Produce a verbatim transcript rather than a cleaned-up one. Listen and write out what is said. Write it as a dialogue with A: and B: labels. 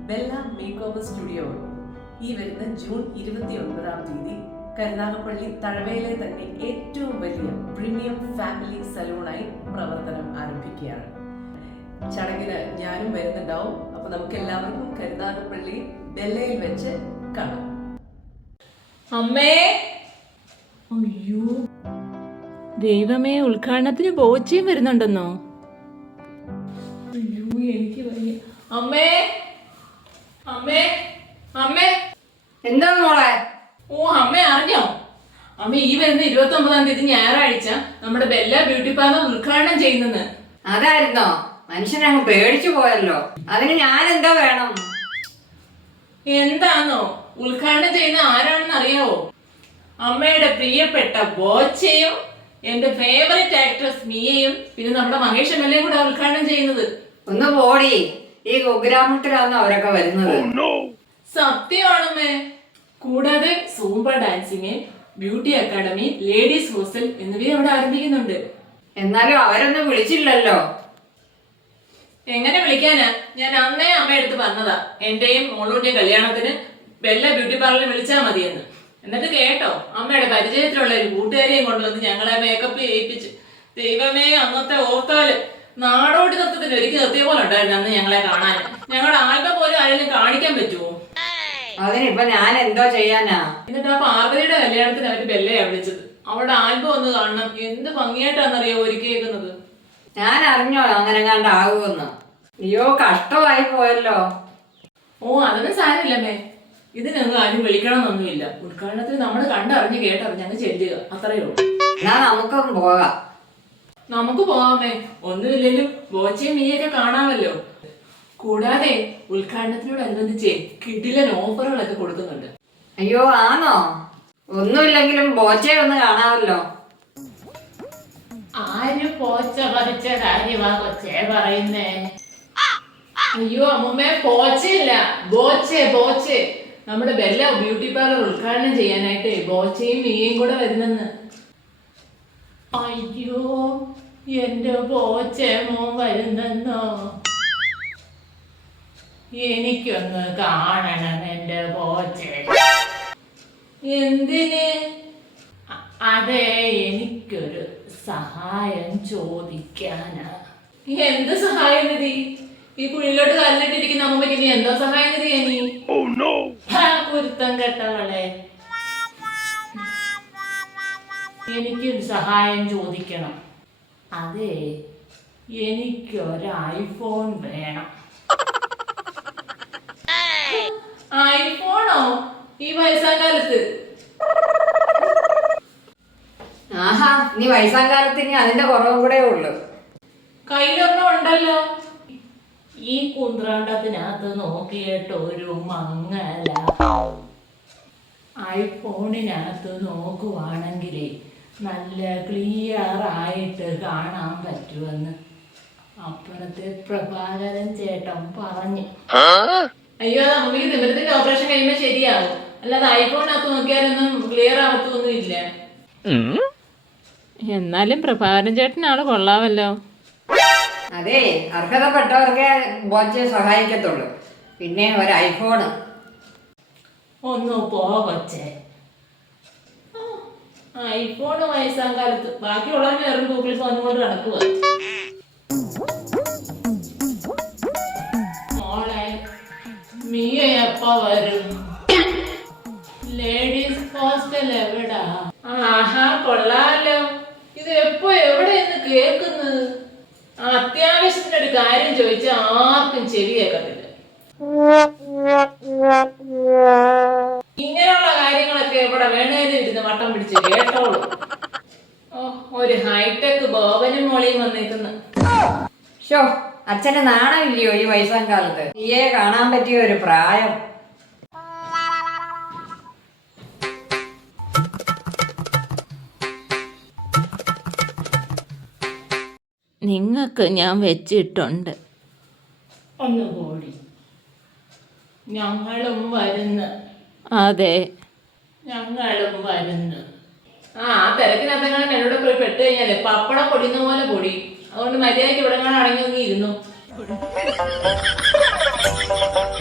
A: Bella make over studio ഈ വരുന്ന June ഇരുപത്തി ഒൻപതാം തീയതി കരുനാഗപ്പള്ളി തഴവയിലെ തന്നെ ഏറ്റവും വലിയ പ്രീമിയം ഫാമിലി സലൂണായി പ്രവർത്തനം ആരംഭിക്കുകയാണ്. ചടങ്ങിന് ഞാനും വരുന്നുണ്ടാവും. അപ്പൊ നമുക്ക് എല്ലാവർക്കും കരുനാഗപ്പള്ളി ബെല്ലയിൽ വെച്ച് കാണാം.
B: അമ്മേ, അയ്യോ ദൈവമേ, ഉദ്ഘാടനത്തിന് ബോച്ചയും വരുന്നുണ്ടെന്നോ? അയ്യോ എനിക്ക് വയ്യ. അമ്മേ അമ്മേ അമ്മേ
C: എന്താ മോളെ?
B: ഓ അമ്മ അറിഞ്ഞോ? അമ്മ ഈ വരുന്ന ഇരുപത്തി ഒമ്പതാം തീയതി ഞായറാഴ്ച നമ്മുടെ ബെല്ല ബ്യൂട്ടി പാർലർ ഉദ്ഘാടനം ചെയ്യുന്നത്.
C: അതായിരുന്നോ? മനുഷ്യനങ്ങ് പേടിച്ചു പോയല്ലോ. അതിന് ഞാൻ എന്താ വേണം?
B: എന്താന്നോ ഉദ്ഘാടനം ചെയ്യുന്ന ആരാണെന്ന് അറിയാവോ? അമ്മയുടെ പ്രിയപ്പെട്ട ബോച്ചയും എന്റെ ഫേവറേറ്റ് ആക്ട്രസ് മിയയും പിന്നെ നമ്മുടെ മഹേഷ് എം എൽ എയും കൂടെ ഉദ്ഘാടനം ചെയ്യുന്നത്.
C: ഒന്ന് പോടി, ഈ കുഗ്രാമത്തിലാന്ന് അവരൊക്കെ വരുന്നത്.
B: സത്യമാണമ്മേ. കൂടാതെ zumba dancing, beauty academy, ladies hostel എന്നിവയും അവിടെ ആരംഭിക്കുന്നുണ്ട്.
C: എന്നാലും അവരൊന്നും വിളിച്ചില്ലല്ലോ.
B: എങ്ങനെ വിളിക്കാനാ? ഞാൻ അന്നേ അമ്മയെടുത്ത് പറഞ്ഞതാ എന്റെയും മോളൂന്റെയും കല്യാണത്തിന് ബെല്ല ബ്യൂട്ടി പാർലറിൽ വിളിച്ചാൽ മതിയെന്ന്. എന്നിട്ട് കേട്ടോ, അമ്മയുടെ പരിചയത്തിലുള്ള ഒരു കൂട്ടുകാരെയും കൊണ്ടുവന്ന് ഞങ്ങളെ മേക്കപ്പ് ചെയ്യിപ്പിച്ച്. ദൈവമേ, അന്നത്തെ ഓർത്താല് നാടോടി നൃത്തത്തിന് ഒരുക്കി നിർത്തിയ പോലെ ഉണ്ടായിരുന്നു അന്ന് ഞങ്ങളെ കാണാൻ. ഞങ്ങളുടെ ആൽബം പോലും ആരെങ്കിലും കാണിക്കാൻ പറ്റുമോ?
C: അതിനിപ്പൊ ഞാൻ എന്തോ ചെയ്യാനാ?
B: എന്നിട്ട് ആ പാർവതിയുടെ കല്യാണത്തിന് അവര് ബെല്ലയാ വിളിച്ചത്. അവളുടെ ആൽബം ഒന്ന് കാണണം. എന്ത് ഭംഗിയായിട്ടാന്നറിയോ ഒരുക്കിയേക്കുന്നത്.
C: ഞാൻ അറിഞ്ഞോ അങ്ങനെ കണ്ടാകുമെന്ന്? അയ്യോ, കഷ്ടമായി പോയല്ലോ.
B: ഓ അതൊന്നും സാരമില്ലമ്മേ. ഇതിനൊന്നും ആരും വിളിക്കണമെന്നൊന്നുമില്ല. ഉദ്ഘാടനത്തിന് നമ്മൾ കണ്ടറിഞ്ഞ് കേട്ടറിഞ്ഞ് അങ്ങ് ചെല്ലുക, അത്രയേ ഉള്ളൂ.
C: എന്നാ നമുക്കൊന്ന് പോകാം.
B: നമുക്ക് പോകാമേ. ഒന്നുമില്ലെങ്കിലും ബോച്ചയും മീയൊക്കെ കാണാമല്ലോ. കൂടാതെ ഉദ്ഘാടനത്തിനോടനുബന്ധിച്ച് കിടിലൻ ഓഫറുകളൊക്കെ കൊടുക്കുന്നുണ്ട്.
C: അയ്യോ ആണോ? ഒന്നുമില്ലെങ്കിലും ബോച്ചയെ ഒന്ന് കാണാമല്ലോ.
B: ആര് പോച്ച പറിച്ച കാര്യമാ കൊച്ചേ പറയുന്നേ? അയ്യോ അമ്മൂമ്മേ, പോച്ചയില്ല, ബോച്ചെ ബോച്ചെ. നമ്മുടെ ബെല്ല ബ്യൂട്ടി പാർലർ ഉദ്ഘാടനം ചെയ്യാനായിട്ട് ബോച്ചയും മീയും കൂടെ വരുന്നെന്ന്. അയ്യോ, എന്റെ ബോച്ചെ മോൻ വരുന്നെന്നോ? എനിക്കൊന്ന് കാണണം എന്റെ ബോച്ചെ. എന്തിന്? അതെ, എനിക്കൊരു സഹായം ചോദിക്കാനാ. എന്ത് സഹായം നിധി? ഈ കുഴിയിലോട്ട് കാലിലിട്ടിരിക്കുന്ന അമ്മയ്ക്ക് നീ എന്താ സഹായം നിധി? നീ കുരുത്തം കെട്ടവളെ, എനിക്കൊരു സഹായം ചോദിക്കണം. അതെ, എനിക്കൊരു ഐഫോൺ വേണം. ഐഫോണോ ഈ വയസ്സാം കാലത്ത്?
C: ആഹാ, നീ വയസ്സാം കാലത്ത് ഇനി അതിന്റെ കുറവും കൂടെ ഉള്ളു.
B: കയ്യിലൊന്നും ഉണ്ടല്ലോ. ഈ കുന്ത്രണ്ടത്തിനകത്ത് നോക്കിയിട്ട് ഒരു മങ്ങല. ഐഫോണിനകത്ത് നോക്കുവാണെങ്കിൽ നല്ല ക്ലിയർ ആയിട്ട് കാണാൻ പറ്റുമെന്ന് അപ്പുറത്തെ പ്രഭാകരൻ ചേട്ടൻ പറഞ്ഞു. അയ്യോ, നമുക്ക് നിമിഷത്തിന്റെ ഓപ്പറേഷൻ കഴിയുമ്പോ ശരിയാവും. അല്ലാതെ ഐഫോണിനകത്ത് നോക്കിയാലൊന്നും ക്ലിയർ ആവത്തൊന്നും ഇല്ല. എന്നാലും പ്രഭാകരൻ ചേട്ടൻ ആള് കൊള്ളാമല്ലോ.
C: അതെ, അർഹതപ്പെട്ടവർക്കേ ബോച്ചയെ സഹായിക്കത്തുള്ളൂ. പിന്നെ ഒരു ഐഫോണ്.
B: ഒന്ന് പോ കൊച്ചേ. ഐഫോണ് വയസ്സാം കാലത്ത് ബാക്കിയുള്ളവന് വേറെ ഗൂഗിൾ ഫോൺ കൊണ്ട് നടക്കുക. മോളെ, മിയ എപ്പ വരും? ലേഡീസ് ഹോസ്റ്റൽ എവിടാ? ആഹാ, കൊള്ളാലോ. ഇത് എപ്പോ എവിടെയെന്ന് കേൾക്കുന്നത്? അത്യാവശ്യത്തിനൊരു കാര്യം ചോദിച്ചാൽ ആർക്കും ചെവി കേൾക്കത്തില്ല. ഇങ്ങനെയുള്ള കാര്യങ്ങളൊക്കെ ഇവിടെ വേണേലും ഇരുന്ന് വട്ടം പിടിച്ച് കേട്ടോളൂ. ഓ, ഒരു ഹൈടെക് ബോബനും മോളിയും വന്നേക്കുന്നു.
C: ഷോ, അച്ഛന് നാണമില്ലയോ ഈ വയസ്സാം കാലത്ത്? നീയെ കാണാൻ പറ്റിയ ഒരു പ്രായം.
B: നിങ്ങൾക്ക് ഞാൻ വെച്ചിട്ടുണ്ട്. ഒന്ന് കൂടി. ഞങ്ങളും വരുന്നു. അതെ, ഞങ്ങളും വരുന്നു. ആ തിരക്കിനകത്തെങ്ങനെ എന്നോട് പോയി പെട്ട് കഴിഞ്ഞാലേ പപ്പടം പൊടിയുന്ന പോലെ പൊടി. അതുകൊണ്ട് മര്യാദയ്ക്ക് ഇവിടെ അടങ്ങി ഇരുന്നു.